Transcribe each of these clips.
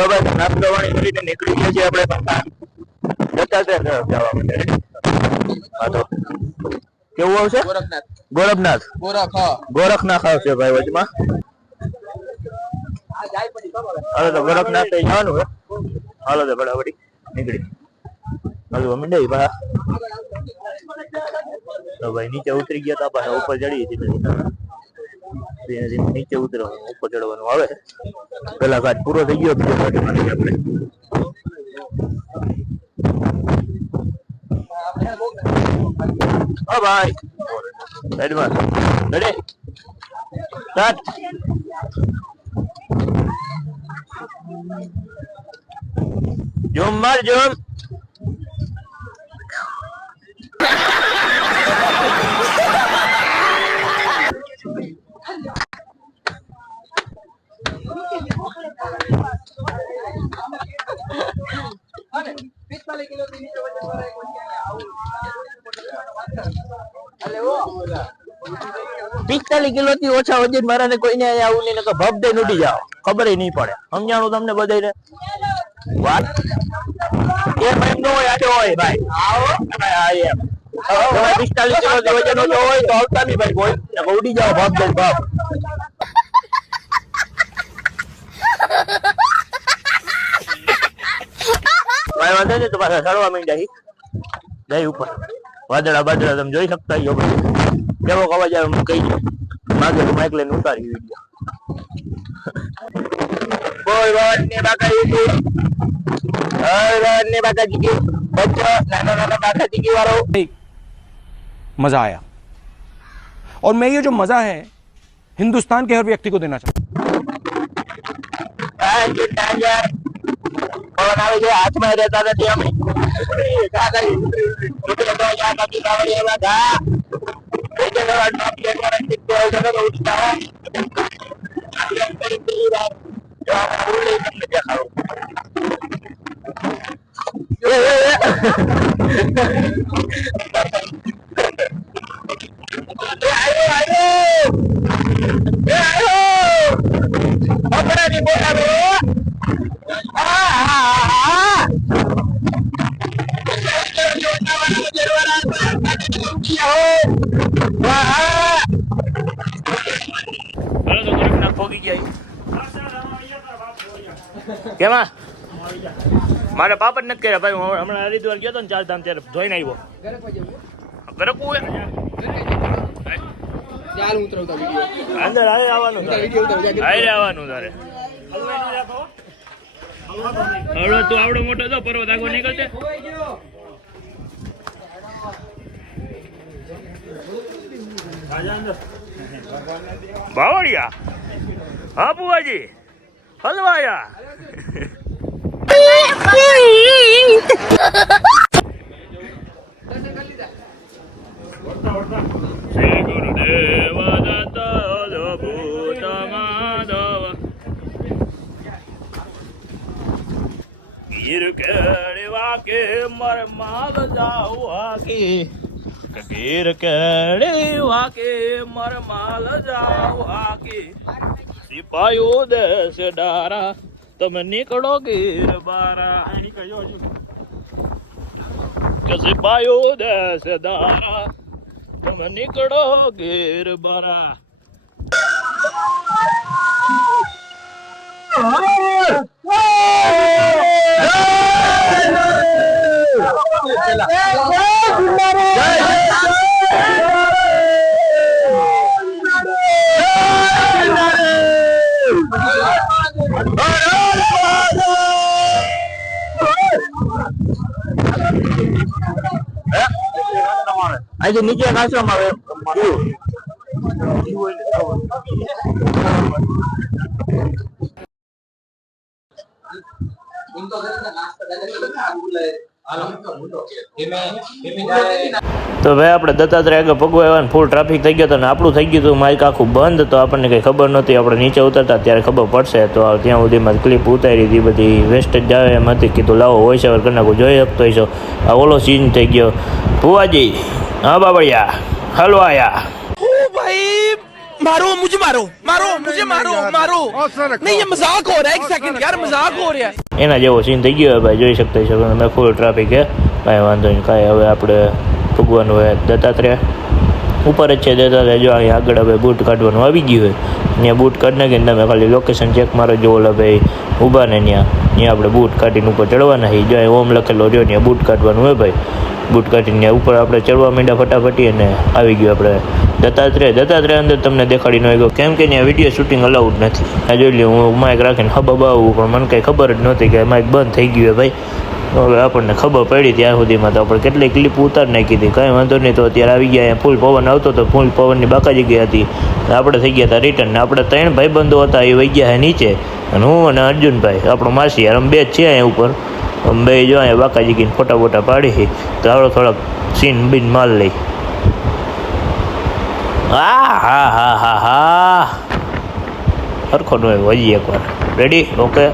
બરાબર નાસ્તો પાણી કરીને નીકળી ગયા છીએ આપણે પાછા દત્તાત્રેય તરફ જવા માટે. હા તો કેવું આવશે? ગોરખનાથ ગોરખનાથ આવશે ભાઈ વચમાં. હાલો તો ગોરખનાથ જવાનું હે. હાલો તો બરાબર નીકળી હાલો મંડે પાછા. તો ભાઈ નીચે ઉતરી ગયા તા પાછા ઉપર ચડી નીચે ઉતરવાનું ઉપર ચડવાનું આવે. પેલા ઘાટ પૂરો થઈ ગયો બીજો ઘાટ આપણે. હા ભાઈ સાઈડમાં રેડી સ્ટાર્ટ. જોમ માર જોમ. પિસ્તાલીસ કિલો થી ઓછા વજન મારા કોઈને આવું નહીં તો ભબ દઈને ઉડી જાઓ ખબર નહીં પડે. સમજાણું તમને બધાને વાત એમ ન હોય આડો હોય ભાઈ. 45 કિલો થી વજન ઓછો હોય તો આવતા નહીં ભાઈ કોઈ ઉડી જાઓ ભબ દઈને ભબ. ભાઈ વાંધો નહીં તો પાછા ચડવા માંડ્યા જઈ ઉપર. વાદળા બાદળા તમે જોઈ શકતા છો. કેવો અવાજ આવે હું કહી દઉં. માગે તો માઇક લઈને ઉતારી વિડીયો. કોઈ વાત ને બાકા યુટ્યુબ વાત ને બાકા જીકી બચ્ચો નાના નાના બાકા જીકી વાળો मजा आया और मैं ये जो मजा है हिंदुस्तान के हर व्यक्ति को देना चाहता हूँ. हाथમાં રહેતા નથી અમે. કેમાં મારા પાપડ નથી કર્યા ભાઈ. હું હમણાં હરિદ્વાર ગયો હતો ને 4 ધામ ત્યારે જોઈને આવ્યો. ગરકું અંદર હારે આવવાનું હારે આવવાનું તારે. હળવો તું આવડો મોટો તો પર્વત આગો નીકળશે. બાવળિયા હા બુવાજી હલવાયા. શ્રી ગુરુદેવ દત્ત ભૂત માધવ ગીર કેળવા કે મર માલ જાઉ હાકી. ગીર કેળવા કે મર માલ જાઉ હાકી. સિપાહીઓ દેશ ડારા તમે નીકળો ગીર બારા. કે સિપાહીઓ દેશ ડારા તમે નીકળો ગીર બારા. આજે નીચે આશ્રમ આવે તો ભાઈ આપણે દત્તાત્રેય આગળ ભગવા આવ્યા ને ફૂલ ટ્રાફિક થઈ ગયો હતો ને આપણું થઈ ગયું હતું માઇક આખું બંધ. તો આપણને કંઈ ખબર નહોતી. આપણે નીચે ઉતરતા ત્યારે ખબર પડશે. તો ત્યાં સુધીમાં ક્લિપ ઉતારી હતી બધી વેસ્ટેજ જ આવે એમ હતી. કીધું લાવો વોઇસ ઓવર કરી નાખું જોઈ શકતો હશો. આ ઓલો સીન થઈ ગયો. ભુવાજી હા બાબળિયા હલવાયા. भाई मारो मुझे मारो मारो मुझे मारो मारो नहीं ये मजाक हो रहा है एक सेकंड यार मजाक हो रहा है એના જેવો સીન થઈ ગયો ભાઈ, જોઈ શકતા છો તમે, ફૂલ ટ્રાફિક છે, કાંઈ વાંધો નહીં. કાંઈ હવે આપણે ભગવાન હોય દત્તાત્રેય ઉપર જ છે. દત્તાત્રેય જો અહીં આગળ હવે બૂટ કાઢવાનું આવી ગયું હોય, ત્યાં બૂટ કાઢી નાખીને તમે ખાલી લોકેશન ચેક મારો, જો ઓલા ભાઈ ઊભા ને ત્યાં આપણે બૂટ કાઢીને ઉપર ચડવાના હોય. જો અહીં ઓમ લખેલો રહ્યો ત્યાં બૂટ કાઢવાનું હોય ભાઈ. બૂટ કાઢીને ત્યાં ઉપર આપણે ચડવા માંડ્યા ફટાફટી, અને આવી ગયું આપણે દત્તાત્રેય અંદર તમને દેખાડી ન ગયો, કેમ કે ત્યાં વિડીયો શૂટિંગ અલાઉડ નથી. આ જોઈ લે, હું માઇક રાખીને હબાવું પણ મને કંઈ ખબર જ નહોતી કે માઇક બંધ થઈ ગયું ભાઈ. હવે આપણને ખબર પડી ત્યાં સુધીમાં તો આપણે કેટલી ક્લિપ ઉતારી નાખી હતી. કાંઈ વાંધો નહીં. તો અત્યારે આવી ગયા, ફૂલ પવન આવતો તો ફૂલ પવનની બાકાજી ગઈ હતી. આપણે થઈ ગયા હતા રિટર્ન. આપણે 3 ભાઈબંધો હતા, એ વહી ગયા છે નીચે, અને હું અને અર્જુનભાઈ આપણો માસી યાર, અમે 2 જ છીએ અહીંયા ઉપર. અમે 2 જો અહીંયા બાકાજી ગઈને ફોટા બોટા પાડી, તો આપણે થોડાક સીન બીન માલ લઈ. હા સરખો નો વજી એકવાર. રેડી? Okay,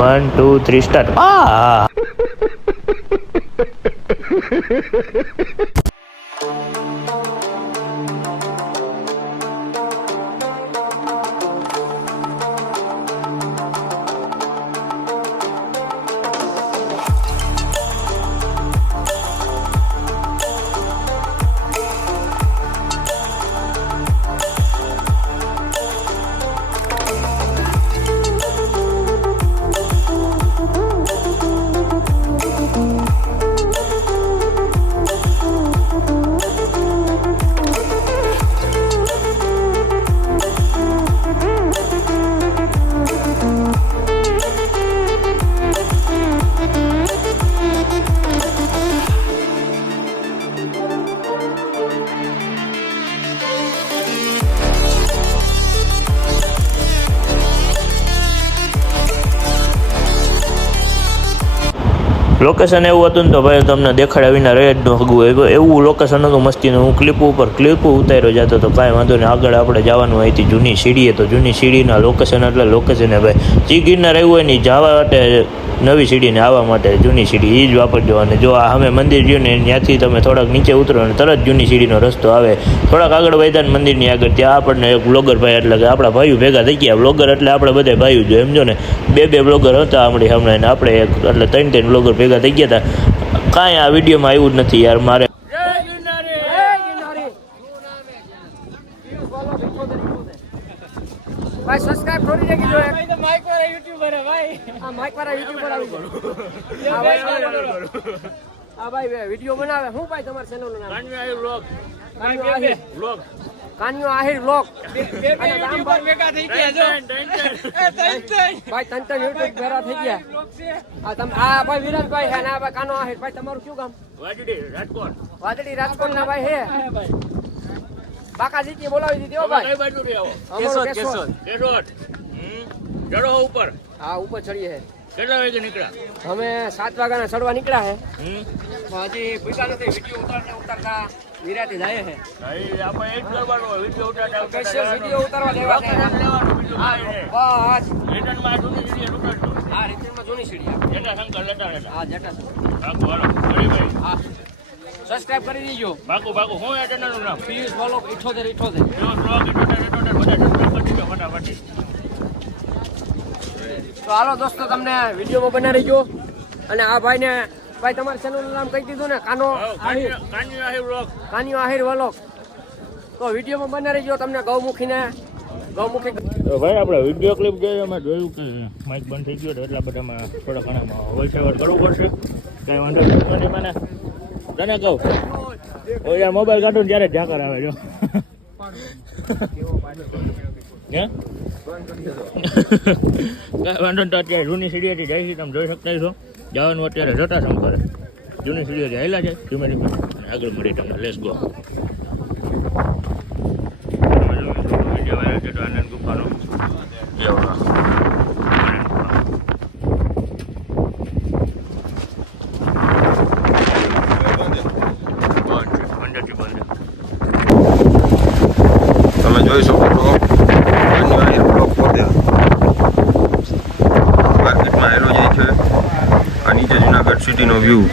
1 2 3 start. હા લોકેશન એવું હતું ને તો ભાઈ તમને દેખાડ્યા વિના રહે જ ન હગવું, એવું લોકેશન હતું મસ્તીનું. હું ક્લિપ ઉતાર્યો જતો તો કાંઈ વાંધો નહીં. આગળ આપણે જવાનું અહીંથી જૂની સીડીએ, તો જૂની સીડીના લોકેશન એટલે લોકેશન ભાઈ જે ગીરના રહેવું હોય ને જવા માટે નવી સીડીને આવવા માટે જૂની સીડી એ જ વાપરજો. અને જો આ અમે મંદિર ગયું ને ત્યાંથી તમે થોડાક નીચે ઉતરો અને તરત જૂની સીડીનો રસ્તો આવે. થોડાક આગળ વધ્યા ને મંદિરની આગળ ત્યાં આપણને એક બ્લોગર ભાઈ, એટલે કે આપણા ભાઈઓ ભેગા થઈ ગયા. બ્લોગર એટલે આપણે બધા ભાઈઓ જો એમ જો ને, 2 બ્લોગર હતા હમણાં, આપણે એક એટલે 3 બ્લોગર ભેગા થઈ ગયા હતા. કાંઈ આ વિડીયોમાં આવ્યું જ નથી યાર મારે. ભાઈ સબસ્ક્રાઇબ કરી દેજો. ભાઈ તો માઈક વાળા યુટ્યુબર હે ભાઈ. આ માઈક વાળા યુટ્યુબર આવી ગયો. આ ભાઈ વિડિયો બનાવે. શું ભાઈ તમારા ચેનલ નું નામ? કાન્યો આહિર વ્લોગ. કાન્યો આહિર વ્લોગ. અને નામ પર ભેગા થઈ ગયા જો. ભાઈ તંતન યુટ્યુબ ભેગા થઈ ગયા. આ તમે આ ભાઈ વિરાજભાઈ હે ને આ ભાઈ કાનો આહિર. ભાઈ તમારું શું ગામ? વાદળી રાજકોટ ના ભાઈ હે. બાકાજી કે બોલાવી દીધી હો ભાઈ. કઈ બાજુ રહે આવો? કેશોદ. ચડો ઉપર. હા ઉપર ચડીએ હે. કેટલા વાગે નીકળ્યા? અમે 7 વાગ્યાના ચડવા નીકળ્યા હે. હજી પૂછા નથી. વિડિયો ઉતારતા વિરાતી જાય હે. આપણે એક કરવાનો વિડિયો ઉતારતા વિડિયો ઉતારવા લેવા છે. બસ રિટર્ન માં જૂની સીડી ઉતારજો. હા રિટર્ન માં જૂની સીડી. જેટા શંકર લેટા. હા જેટા શંકર. હાલો હરી ભાઈ. હા સબસ્ક્રાઇબ કરી દીજો. બાકુ હું આ ચેનલ નું નામ પિયુષ વ્લોગ 78 ફટાફટ. તો હાલો દોસ્તો તમને વિડીયોમાં બના રહીજો. અને આ ભાઈને ભાઈ તમારા ચેનલ નું નામ કહી દીધું ને, કાન્યો આહિર વ્લોગ. તો વિડીયોમાં બના રહીજો. તમને ગૌમુખી ભાઈ આપણે વિડીયો ક્લિપ જોઈએ, અમે જોયું કે માઇક બંધ થઈ ગયો એટલા બધામાં થોડા ઘણામાં વોઇસઓવર કરવું પડશે. કંઈ વાંધો નહીં. મને તને કહું ઓલા મોબાઈલ કાઢું ને ત્યારે ઝાકર આવે જો. કાંઈ વાંધો નહીં. તો અત્યારે જૂની સીડીએથી જાય છે, તમે જોઈ શકતા છો. જવાનું અત્યારે જટા શંકરે જૂની સીડીએથી આવેલા છે ધીમે ધીમે. અને આગળ મળી તમને. Let's go. વિડીયો વાયરલ છે તો આનંદ ગુફાનો તમે જોઈ શકો છો કાન્યો આહિર વ્લોગ પોતે માર્કેટમાં આવેલો જાય છે. આ નીચે જુનાગઢ સિટીનો વ્યૂ.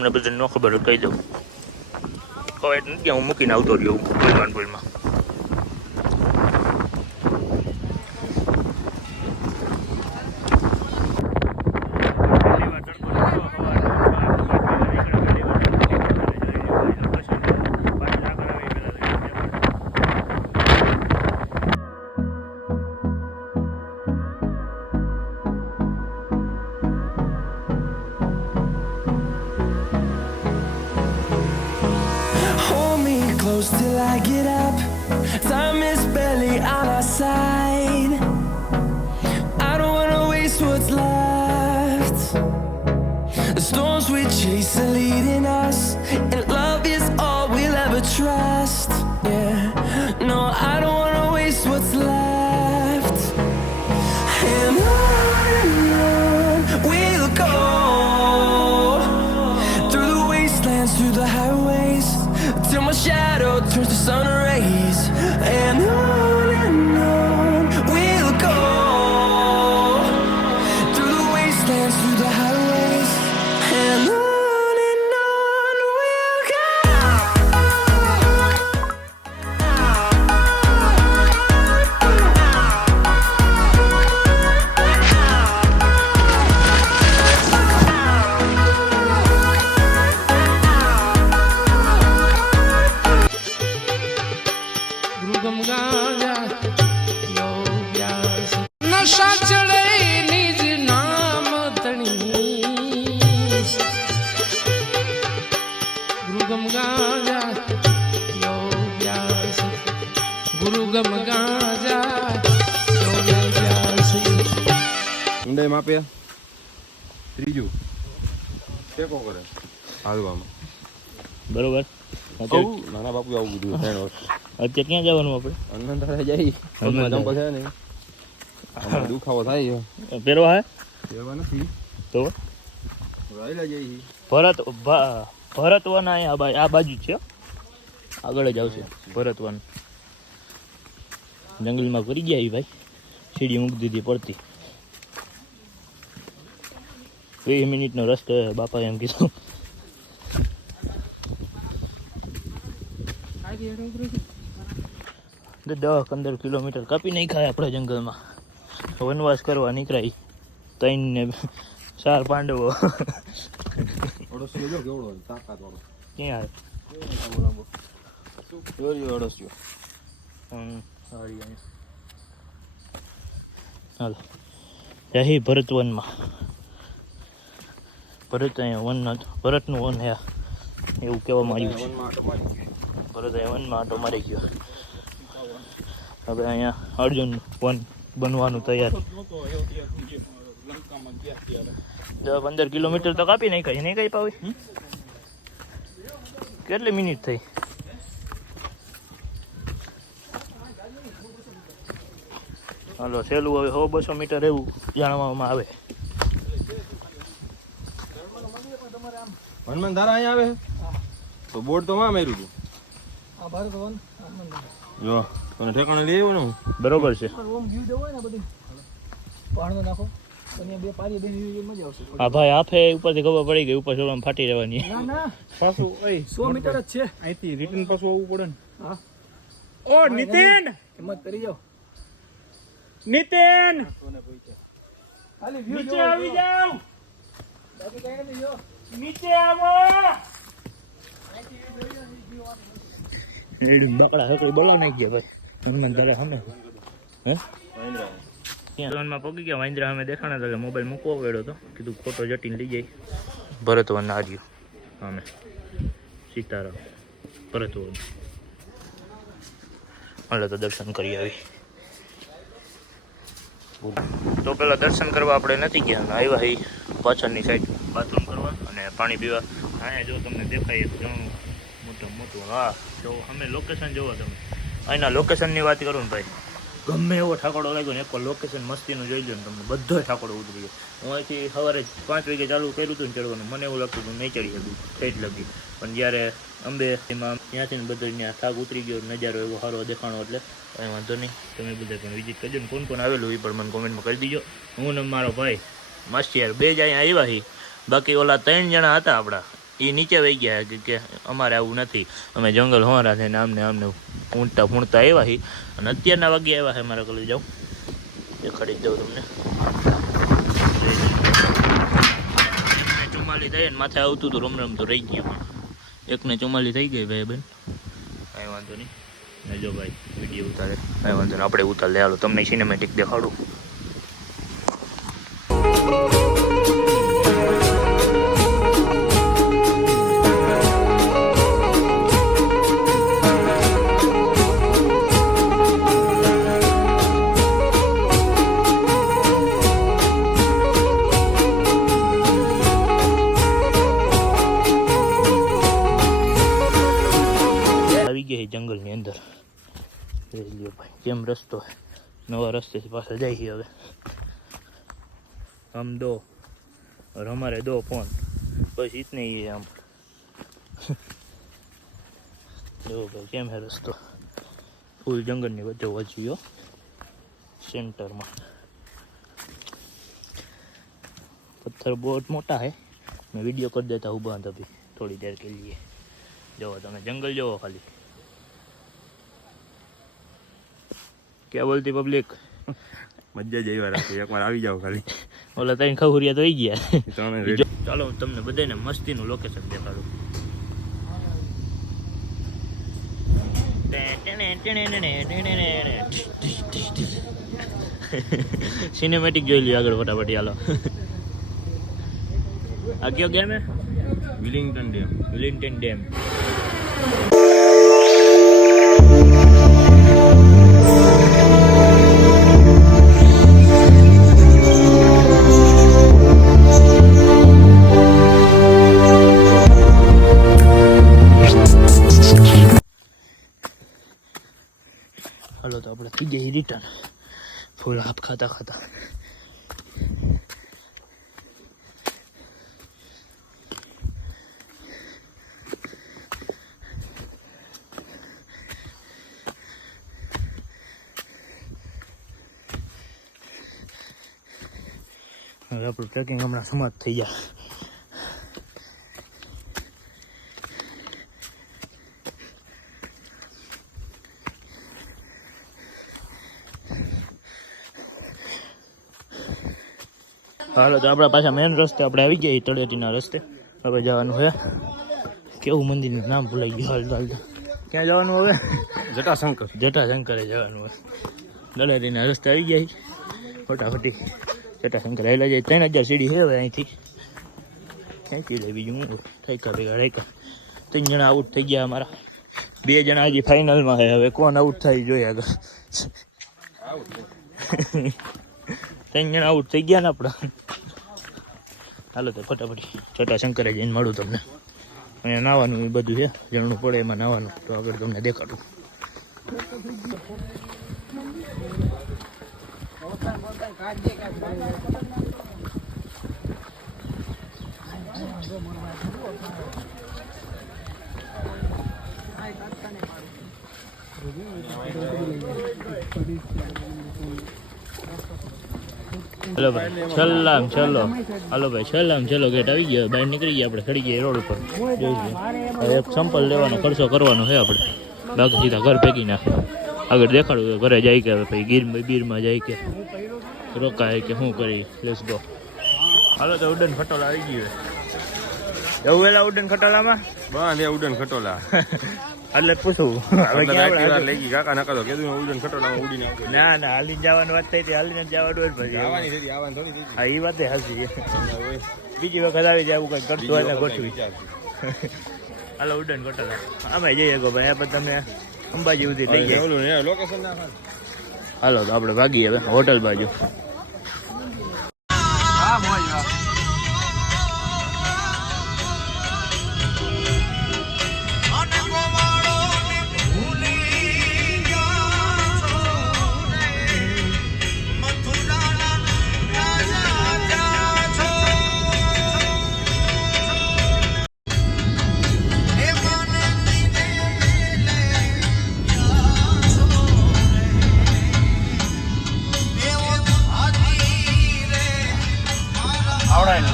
તમને બધું ન ખબર હોય કહી દઉં. કવાય નથી હું મૂકીને આવતો રહ્યો ભગવાનપુરમાં. Hold me close till I get up. Time is barely on our side. I don't wanna waste what's left. The storms we chase are leading us, and love is all we'll ever trust. Yeah, no, I don't wanna waste what's left. And on we'll go, through the wastelands, through the highways, till my shadow turns to sun rays. And on we'll go, through the wastelands, through the highways, and on we'll go. નશા ચડે નિજ નામ તણી ગુરુગમ ગાજા યો વ્યાસ ગુરુગમ ગાજા યો વ્યાસ ઊંડાઈ માપે ત્રીજું ટેકો કરે હાલવામાં. બરોબર. નાના બાપુ આવું બધું 3 વર્ષ. અત્યારે ક્યાં જવાનું આપણે? હનુમાન જાય હનુમાન જંપ છે ને દુખાવો થાય પહેરવા હે એવા નથી તો રાયલા જઈ ભરતવન અહીંયા આ બાજુ જ છે, આગળ જ આવશે ભરતવન. જંગલમાં કરી ગયા એ ભાઈ, સીડી મૂકી દીધી પડતી. 20 મિનિટનો રસ્તો બાપા એમ કીધું. 10-15 કિલોમીટર કાપી નહીં ખાય આપણે જંગલમાં. વનવાસ કરવા નીકળાય 3 ને 4 પાંડવો. અડસ્યો જો કેવડો તાકાત વાળો ક્યાં ચોરીઓ અડસ્યો. હાલો જય ભરતવનમાં. ભરત અહીંયા વન હતું, ભરતનું વન હે એવું કહેવામાં આવ્યું છે. ભરત અહીંયા વનમાં આટો મારી ગયો. હવે અહીંયા અર્જુન વન બનવાનું તૈયાર. 10-15 કિલોમીટર તો કાપી નહીં કઈ નહીં કઈ પાવી. કેટલી મિનિટ થઈ? હાલો સહેલું હવે 100-200 મીટર એવું જાણવામાં આવે. હનુમાન ધારા અહીંયા આવે તો બોર્ડ તો માં માર્યું હતું. જો તને ઠેકાણે લઈ આવ્યો ને હું. બરોબર છે. હા ભાઈ આફે ઉપરથી ખબર પડી ગઈ, ઉપર ચોરવામાં ફાટી રહેવાની. પાછું 100 મીટર જ છે અહીંથી રિટર્ન પાછું આવવું પડે ને. હા ઓ નીતિન હિંમત કરી જાઓ નીતિન, નીચે આવી જાવ, નીચે આવો. બકડા હકડી બોલા નહીં ગયા ભાઈ. હનુમાન ધારા સામે હે માં પગી ગયા. વાંદરા અમે દેખાણા હતા, મોબાઈલ મૂકવો પડ્યો હતો, કીધું ફોટો જટીને લઈ જાય. ભરતવન આવ્યું અમે સીતારામ ભરતવન. હાલો તો દર્શન કરી આવી. તો પેલા દર્શન કરવા આપણે નથી ગયા, આવ્યા એ પાછળની સાઈડ બાથરૂમ કરવા અને પાણી પીવા. અહીંયા જો તમને દેખાય ઘણું મોટું. હા જો અમે લોકેશન જોવો તમે. અહીંના લોકેશનની વાત કરું ને ભાઈ, ગમે એવો ઠાકોડો લાગ્યો ને એકવાર લોકેશન મસ્તીનું જોઈ લો ને તમને બધો ઠાકોડો ઉતરી ગયો. હું અહીંથી સવારે 5 વાગે ચાલુ કર્યું હતું ને ચડવાનું, મને એવું લાગતું હતું નહીં ચડી શકું ઠેઠ લગી. પણ જ્યારે અંબે એમાં ત્યાંથી ને બધો ત્યાં થાક ઉતરી ગયો, નજારો એવો સારો દેખાણો, એટલે કંઈ વાંધો નહીં. તમે બધા પણ વિઝિટ કરજો ને કોણ કોણ આવેલું એ પણ મને કોમેન્ટમાં કરી દીજો. હું ને મારો ભાઈ માસ્ટર 2 જ અહીંયા આવ્યા છીએ, બાકી ઓલા 3 જણા હતા આપણા એ નીચે વહી ગયા કે અમારે આવું નથી, અમે જંગલ હોવાના થઈને આમને ઊંટતા ફૂંટતા આવ્યા છીએ. અને અત્યારના વાગ્યા આવ્યા છે મારા કલે જાઉં દેખાડી જ દઉં તમને. 44 થઈ ને માથે આવતું હતું રમતું રહી ગયું, પણ 1:44 થઈ ગઈ ભાઈ બેન. કાંઈ વાંધો નહીં. ને જો ભાઈ વિડીયો ઉતારે કાંઈ વાંધો નહીં, આપણે ઉતાર લે. હાલો તમને સિનેમેટિક દેખાડું. જંગલની અંદર લ્યો ભાઈ કેમ રસ્તો હે, નવા રસ્તેથી પાછળ જાય છે. હવે હમ દો और हमारे दो फोन बस इतने ही है हम. देखो भाई केम है रस्तो, फूल जंगलની વચ્ચે વચ્ચે सेंटરમાં. पत्थर बहुत मोटा है, मैं वीडियो कर देता हूँ बंद अभी थोड़ी देर के लिए. जो તમે जंगल जो खाली क्या बोलती पब्लिक. મજા જ આવ્યા રાખે, એકવાર આવી જાવ ખાલી. ઓલા તઈ ખહુરિયા તો આવી ગયા. ચાલો હું તમને બધાને મસ્તીનું લોકેશન દેખાડું. સિનેમેટિક જોઈ લ્યો આગળ ફટાફટ. હાલો આ કયો ગેમ હે? Willingdon dam. હાલો તો આપણે થઈ જઈએ રિટર્ન, ફૂલ હાફ ખાતા ખાતા. હવે આપણું ટ્રેકિંગ હમણાં સમાપ્ત થઈ જાય. હાલો તો આપણા પાછા મેન રસ્તે આપણે આવી ગયા તળેટીના રસ્તે. હવે જવાનું છે, કેવું મંદિરનું નામ ભૂલાઈ ગયું. હાલતા ક્યાં જવાનું હવે? જટાશંકરે જવાનું હોય. તળેટીના રસ્તે આવી ગયા ફટાફટી. જટાશંકર આવેલા જાય. 3000 સીડી છે હવે અહીંથી. ક્યાંથી લે બીજું હું થાક્યા ભેગા રાખ્યા. 3 જણા આઉટ થઈ ગયા અમારા. 2 જણા હજી ફાઇનલમાં છે. હવે કોણ આઉટ થાય જોઈએ આગળ. 3 જણા આઉટ થઈ ગયા ને આપણા. હાલો તો ફટાફટ જટાશંકરે જઈને મળું તમને. અહીંયા નાવાનું એ બધું છે, ઝરણું પડે એમાં નાવાનું. તો આગળ તમને દેખાડું. हेलो भाई छल्लाम चलो. हेलो भाई छल्लाम चलो. गेट આવી ગયો, બહાર નીકળી ગયા આપણે. ચડી ગયા રોડ ઉપર. જોઈ એક સંપલ લેવાનો ખર્ચો કરવાનો છે આપણે. બાકી સીધા ઘર ભેગી નાખે. આગળ દેખાડું ઘરે જાય કે ભાઈ બીરમાં જાય કે રોકાય કે શું કરી. Let's go. હાલો તો ઉડન ખટોલા આવી ગયું. જવું વેલા ઉડન ખટોલામાં? બંધ ઉડન ખટોલા. એટલે પૂછું હવે ક્યાં લઈ ગઈ કાકા નકા તો કીધું ઉડન ખટોલામાં ઉડીને આવજો. ના હાલીને જવાની વાત થઈ હતી. હાલીને જવાનું હોય ભાઈ. આવવાની છે, આવવાની થોડી છે. હા એ વાત હાસી. બીજી વખત આવી જાય એવું કંઈક કરતું હોય ને ગોઠવી. હાલો ઉડન ખટોલા અમે જઈએ ગો ભાઈ. આપણે તમે અંબાજી સુધી લઈ ગયા. લોકેશન ના. હાલો તો આપણે ભાગીએ હવે હોટલ બાજુ.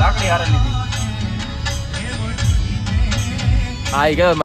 લાકડી હારે લીધી. હા એ